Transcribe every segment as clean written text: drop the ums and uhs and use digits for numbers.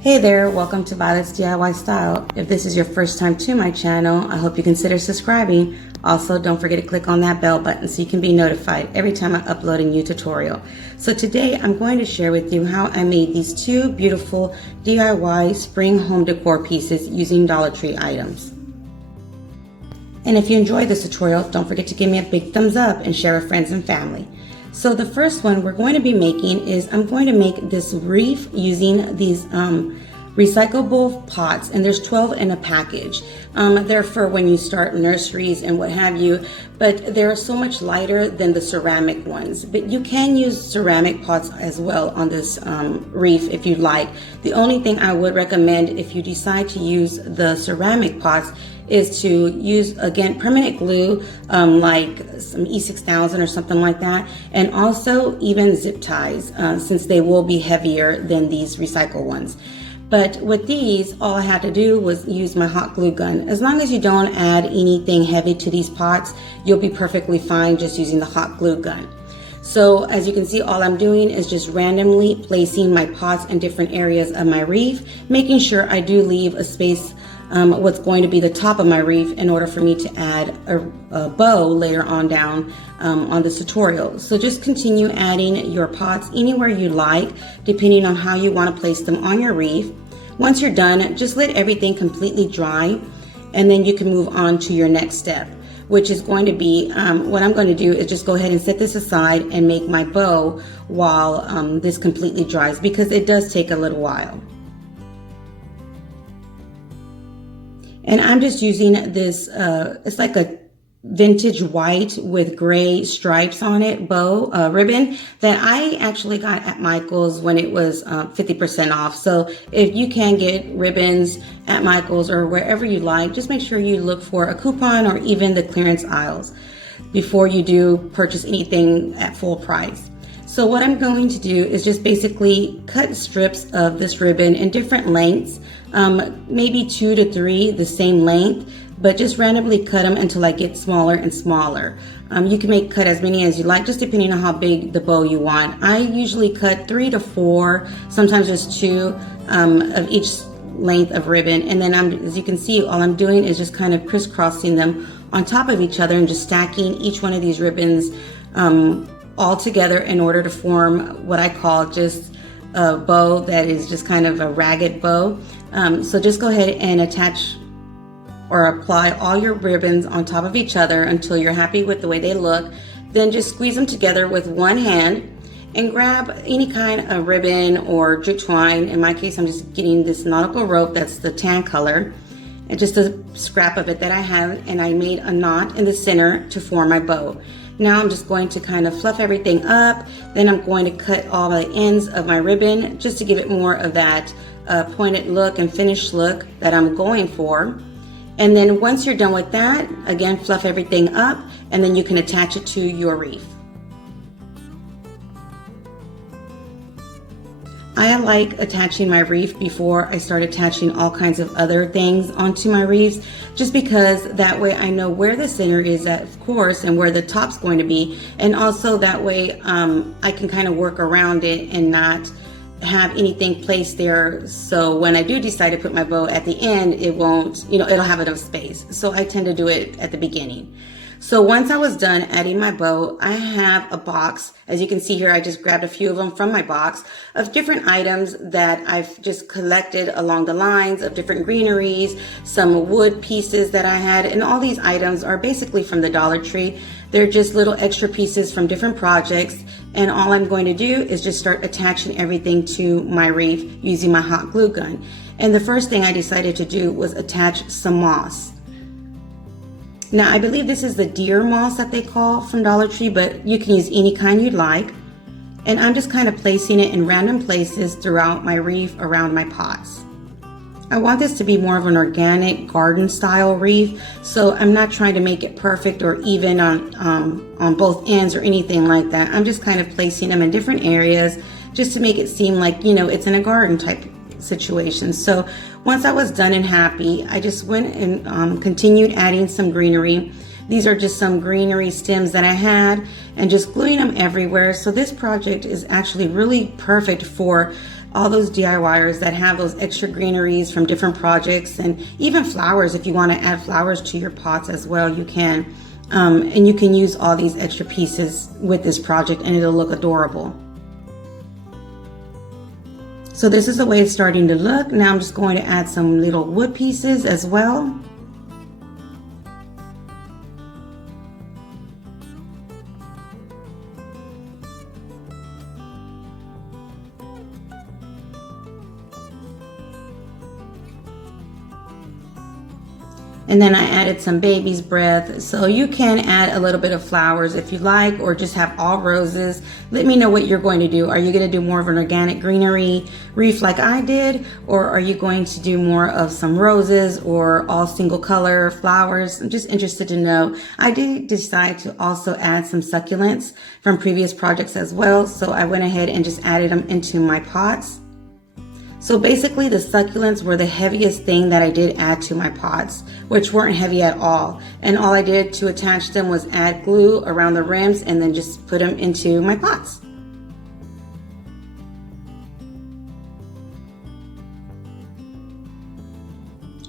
Hey there, welcome to Violet's DIY Style. If this is your first time to my channel, I hope you consider subscribing. Also, don't forget to click on that bell button so you can be notified every time I upload a new tutorial. So today I'm going to share with you how I made these two beautiful DIY spring home decor pieces using Dollar Tree items. And if you enjoyed this tutorial, don't forget to give me a big thumbs up and share with friends and family. So the first one we're going to be making is I'm going to make this wreath using these recyclable pots, and there's 12 in a package. They're for when you start nurseries and what have you, but they're so much lighter than the ceramic ones. But you can use ceramic pots as well on this wreath if you like. The only thing I would recommend if you decide to use the ceramic pots is to use, again, permanent glue, like some E6000 or something like that, and also even zip ties, since they will be heavier than these recycled ones. But with these, all I had to do was use my hot glue gun. As long as you don't add anything heavy to these pots, you'll be perfectly fine just using the hot glue gun. So as you can see, all I'm doing is just randomly placing my pots in different areas of my wreath, making sure I do leave a space what's going to be the top of my wreath in order for me to add a bow later on down on this tutorial. So just continue adding your pots anywhere you like, depending on how you want to place them on your wreath. Once you're done, just let everything completely dry, and then you can move on to your next step, which is going to be, what I'm going to do is just go ahead and set this aside and make my bow while this completely dries, because it does take a little while. And I'm just using this, it's like a vintage white with gray stripes on it bow ribbon that I actually got at Michael's when it was 50% off. So if you can get ribbons at Michael's or wherever you like, just make sure you look for a coupon or even the clearance aisles before you do purchase anything at full price. So what I'm going to do is just basically cut strips of this ribbon in different lengths, maybe 2 to 3 the same length, but just randomly cut them until I get smaller and smaller. You can cut as many as you like, just depending on how big the bow you want. I usually cut 3 to 4, sometimes just 2 of each length of ribbon. And then as you can see, all I'm doing is just kind of crisscrossing them on top of each other and just stacking each one of these ribbons all together in order to form what I call just a bow that is just kind of a ragged bow. So just go ahead and attach or apply all your ribbons on top of each other until you're happy with the way they look. Then just squeeze them together with one hand and grab any kind of ribbon or jute twine. In my case, I'm just getting this nautical rope that's the tan color, and just a scrap of it that I have, and I made a knot in the center to form my bow. Now I'm just going to kind of fluff everything up. Then I'm going to cut all the ends of my ribbon just to give it more of that pointed look and finished look that I'm going for. And then once you're done with that, again, fluff everything up, and then you can attach it to your wreath. I like attaching my wreath before I start attaching all kinds of other things onto my wreaths, just because that way I know where the center is at, of course, and where the top's going to be. And also that way I can kind of work around it and not have anything placed there. So when I do decide to put my bow at the end, it won't, it'll have enough space. So I tend to do it at the beginning. So once I was done adding my bow, I have a box. As you can see here, I just grabbed a few of them from my box of different items that I've just collected along the lines of different greeneries, some wood pieces that I had, and all these items are basically from the Dollar Tree. They're just little extra pieces from different projects, and all I'm going to do is just start attaching everything to my wreath using my hot glue gun. And the first thing I decided to do was attach some moss. Now, I believe this is the deer moss that they call from Dollar Tree, but you can use any kind you'd like. And I'm just kind of placing it in random places throughout my wreath around my pots. I want this to be more of an organic garden style wreath, so I'm not trying to make it perfect or even on both ends or anything like that. I'm just kind of placing them in different areas just to make it seem like, it's in a garden type situation. So once I was done and happy, I just went and continued adding some greenery. These are just some greenery stems that I had, and just gluing them everywhere. So this project is actually really perfect for all those DIYers that have those extra greeneries from different projects, and even flowers. If you want to add flowers to your pots as well, you can. And you can use all these extra pieces with this project and it'll look adorable. So this is the way it's starting to look. Now I'm just going to add some little wood pieces as well. And then I added some baby's breath. So you can add a little bit of flowers if you like, or just have all roses. Let me know what you're going to do. Are you going to do more of an organic greenery wreath like I did? Or are you going to do more of some roses or all single color flowers? I'm just interested to know. I did decide to also add some succulents from previous projects as well. So I went ahead and just added them into my pots. So basically the succulents were the heaviest thing that I did add to my pots, which weren't heavy at all. And all I did to attach them was add glue around the rims and then just put them into my pots.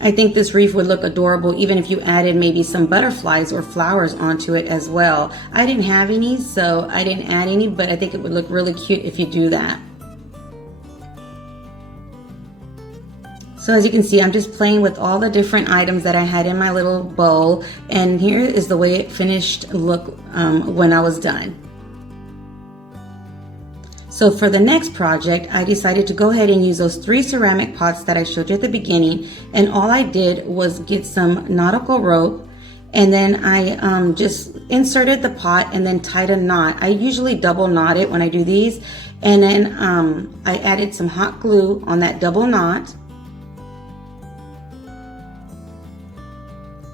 I think this wreath would look adorable even if you added maybe some butterflies or flowers onto it as well. I didn't have any, so I didn't add any, but I think it would look really cute if you do that. So as you can see, I'm just playing with all the different items that I had in my little bowl, and here is the way it finished look when I was done. So for the next project, I decided to go ahead and use those 3 ceramic pots that I showed you at the beginning, and all I did was get some nautical rope, and then I just inserted the pot and then tied a knot. I usually double knot it when I do these, and then I added some hot glue on that double knot,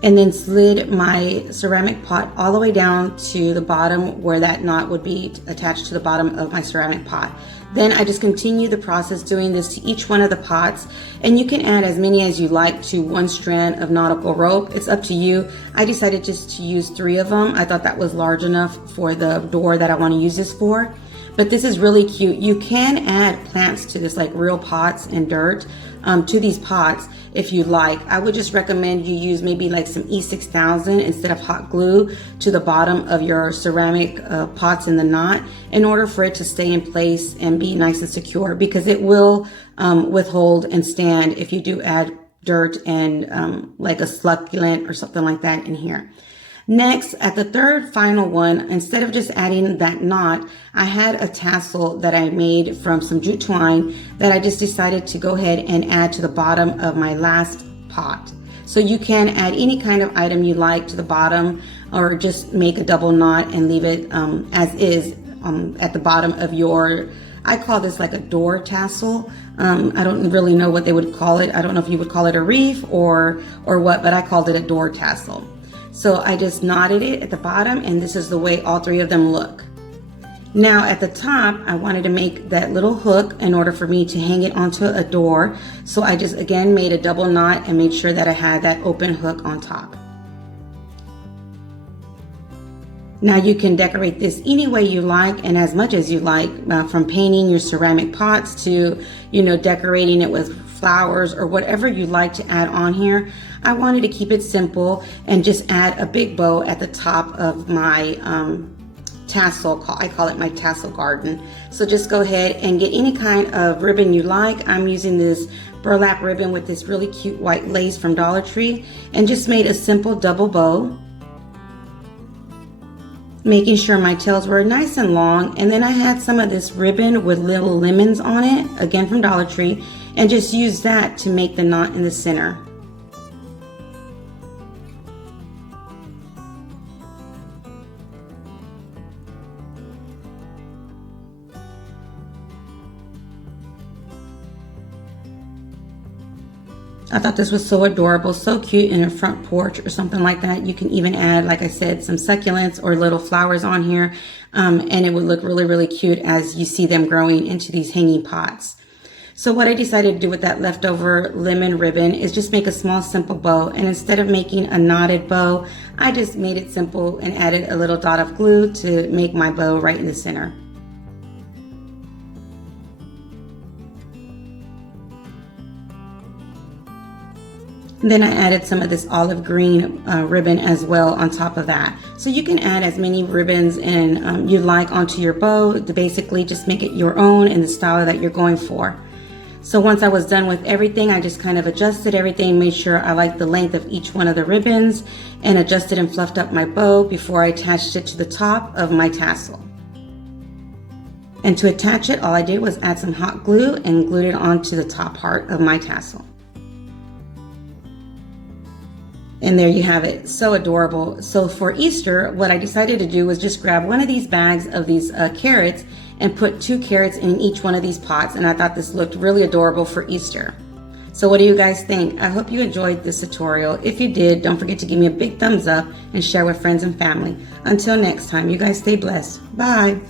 and then slid my ceramic pot all the way down to the bottom where that knot would be attached to the bottom of my ceramic pot. Then I just continue the process doing this to each one of the pots, and you can add as many as you like to one strand of nautical rope. It's up to you. I decided just to use 3 of them. I thought that was large enough for the door that I want to use this for. But this is really cute. You can add plants to this, like real pots and dirt to these pots if you like. I would just recommend you use maybe like some E6000 instead of hot glue to the bottom of your ceramic pots in the knot in order for it to stay in place and be nice and secure, because it will withhold and stand if you do add dirt and like a succulent or something like that in here. Next, at the third final one, instead of just adding that knot, I had a tassel that I made from some jute twine that I just decided to go ahead and add to the bottom of my last pot. So you can add any kind of item you like to the bottom, or just make a double knot and leave it as is at the bottom of your, I call this like a door tassel. I don't really know what they would call it. I don't know if you would call it a wreath or what, but I called it a door tassel. So I just knotted it at the bottom, and this is the way all 3 of them look. Now at the top, I wanted to make that little hook in order for me to hang it onto a door. So I just again made a double knot and made sure that I had that open hook on top. Now you can decorate this any way you like and as much as you like, from painting your ceramic pots to, you know, decorating it with flowers or whatever you like to add on here. I wanted to keep it simple and just add a big bow at the top of my tassel. I call it my tassel garden. So just go ahead and get any kind of ribbon you like. I'm using this burlap ribbon with this really cute white lace from Dollar Tree, and just made a simple double bow, making sure my tails were nice and long. And then I had some of this ribbon with little lemons on it, again from Dollar Tree, and just used that to make the knot in the center. I thought this was so adorable, so cute in a front porch or something like that. You can even add, like I said, some succulents or little flowers on here, and it would look really, really cute as you see them growing into these hanging pots. So what I decided to do with that leftover lemon ribbon is just make a small simple bow, and instead of making a knotted bow, I just made it simple and added a little dot of glue to make my bow right in the center. Then I added some of this olive green ribbon as well on top of that. So you can add as many ribbons and you like onto your bow to basically just make it your own in the style that you're going for. So once I was done with everything, I just kind of adjusted everything, made sure I liked the length of each one of the ribbons, and adjusted and fluffed up my bow before I attached it to the top of my tassel. And to attach it, all I did was add some hot glue and glued it onto the top part of my tassel. And there you have it, so adorable. So for Easter, what I decided to do was just grab one of these bags of these carrots and put 2 carrots in each one of these pots. And I thought this looked really adorable for Easter. So what do you guys think? I hope you enjoyed this tutorial. If you did, don't forget to give me a big thumbs up and share with friends and family. Until next time, you guys stay blessed. Bye.